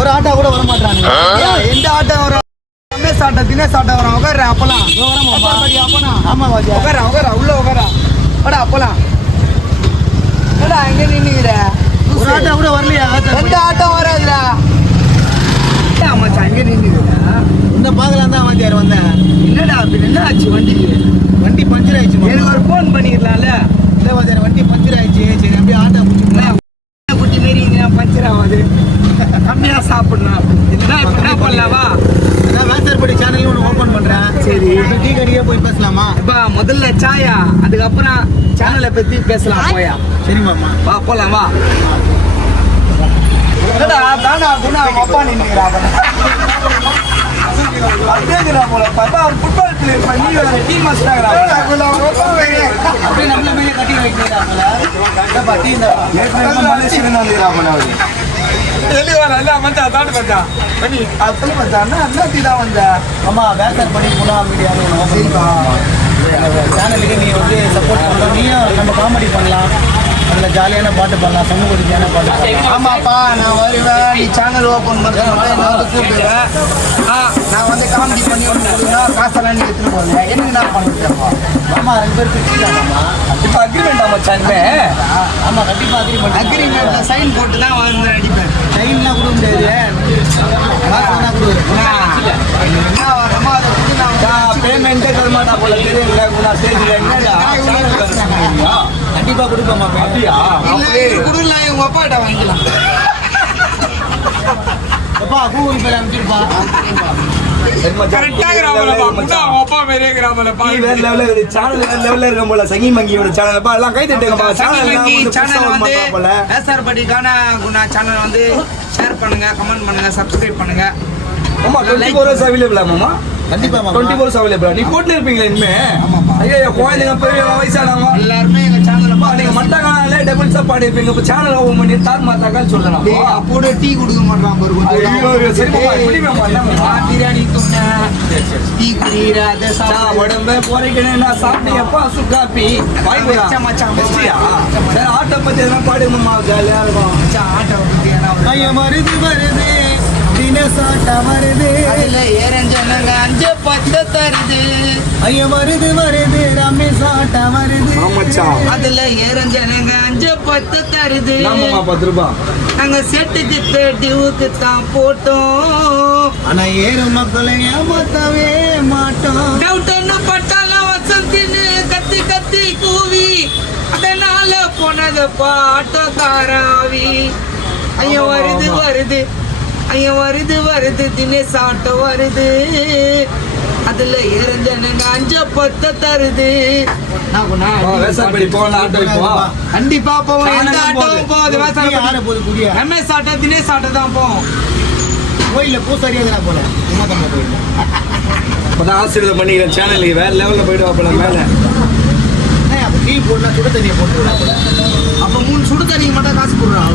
ஒரு ஆட்டோ கூட வர மாட்டாங்க. எந்த ஆட்டோ வரும்? ரமேஷ் ஆட்டோ, தினேஷ் ஆட்டோ வரும். உட்கார அப்பலாம். அப்பனா ஆமா வாஜா. உட்கார உள்ள உட்கார. வாடா அப்பலாம். என்னடா எங்க நின்னுக்கிற? ஒரு ஆட்டோ கூட வரலையா? எந்த ஆட்டோ வராதுடா. ஆமாச்சா எங்க நின்னுக்கிற? இந்த பாக்கலாம் தான் வாஜா வந்தேன். என்னடா அப்படி என்ன ஆச்சு வண்டிக்கு? வண்டி பஞ்சர் ஆயிடுச்சு. எனக்கு ஒரு ஃபோன் பண்ணிடலாம்ல. இல்லை வாஜா வண்டி பஞ்சர் ஆயிடுச்சு. சரி அப்படியே ஆட்டோ பிடிச்சிக்கலாம். குட்டி மாரி பஞ்சர் ஆகாது. கம்மியா சாப்பிடணும். என்ன பண்ணலாமா? அதான் வேசர்படி சேனல் ஒன்று ஓப்பன் பண்றேன். சரி டீ கடையே போய் பேசலாமா? இப்போ முதல்ல சாயா, அதுக்கப்புறம் சேனலை பத்தி பேசலாம். போயா சரி மாமா வா போலாம் வா. என்னடா தானா குணா அப்பா நின்னுக்கிறா போல பார்த்தா ஃபுட்பால் பிளேயர் பண்ணி டீ மாஸ்டர் அப்படியே நம்மள மேலே கட்டி வைக்கிறாங்க. ஆமா வேசர் படி குணா மீடியா சேனலுக்கு நீ வந்து சப்போர்ட் பண்ணலாம். நீயும் நம்ம காமெடி பண்ணலாம், அதில் ஜாலியான பாட்டு பண்ணலாம், சமூக ரீதியான பாட்டு பண்ணலாம். ஆமாப்பா நான் வருவேன், நீ சேனல் ஓப்பன் பண்ணுறேன், என்ன வந்து கூப்பிடுவேன். நான் வந்து காமெடி பண்ணி காசெல்லாம் நீ எடுத்துன்னு போவேன். என்ன நான் பண்ணுறேன்ப்பா? ஆமாம் 2 பேர் பிரிச்சுக்கலாமா? இப்போ அக்ரிமெண்ட் ஆமாம் சான்மே. ஆமாம் கண்டிப்பாக அக்ரிமெண்ட்டில் சைன் போட்டு தான் வந்து அடிப்பேன். சைன்லாம் கொடுக்க முடியாது, காசுனா கொடுக்குறேன். பேமெண்ட்டே தரமாட்டா போல தெரியல. கண்டிப்பா கொடுப்போமா? கொடுக்கலாம், உங்க அப்பாட்ட வாங்கிக்கலாம். அப்பா கூகுள் பே அனுப்பிச்சிருப்பா. ஷேர் பண்ணுங்க, கமெண்ட் பண்ணுங்க, சப்ஸ்கிரைப் பண்ணுங்க. ஆமா 24 hours அவைலபிளா மாமா? கண்டிப்பா 24 hours அவைலபிளா? நீ போட்டுல இருப்பீங்களா இனிமே? ஆமாப்பா. ஐயா குழந்தைங்க பெரிய வயசானவங்க எல்லாருமே எங்க சேனல்ல நீங்க மட்டக்கானாலே டபுள் சாப்பாடு இருப்பீங்க. இப்ப சேனல் ஓபன் பண்ணி தார் மாத்தாக்கான்னு சொல்லலாம். அப்போட டீ கொடுக்க மாட்டான் பாரு. சரி மாமா இப்படி மாமா பிரியாணி துண்ண டீ குடிற அத சாப்பிட உடம்பே போறீங்கன்னு நான் சாப்பிட்டேப்பா சுக்காப்பி வாய் மச்சான் மச்சான் மச்சியா. சரி ஆட்டோ பத்தி எல்லாம் பாடு மாமா ஜாலியா இருக்கும். மச்சான் ஆட்டோ பத்தி என்ன ஐயா வருது வருது தினசாட்ட வருது. அதுல ஏரஞ்சனங்க 5-10 தருது. ஐயா வருது வருது ரமேஷ் ஆட்ட வருது. அதுல ஏரஞ்சனங்க 5-10 தருது. 10 ரூபாய் நாங்க செட்டுக்கு டிவுக்கு தான் போட்டோம். ஆனா ஏறும் மக்களை ஏமாத்தவே மாட்டோம். டவுட் என்ன பட்டாலும் வசந்தின்னு கத்தி கத்தி கூவி அதனால போனது பாட்டோ தாராவி. ஐயா வருது வருது, ஐயா வருது வருது தினேஷ் ஆட்டோ வருது. அதுல இறந்தனுங்க 5-10 தருது. கண்டிப்பா போவோம். எந்த ஆட்டோவும் போகுது. ரமேஷ் ஆட்டோ தினேஷ் ஆட்டோ தான் போவோம். கோயில பூசாரியா போல ஆசீர்வாதம் பண்ணிக்கிறேன். சேனலுக்கு வேற லெவல்ல போயிட்டு வாப்பல மேல. டீ போடலாம், சுடு தண்ணியை போட்டு அப்ப 3 சுடு தண்ணிக்கு மட்டும் காசு போடுறான்.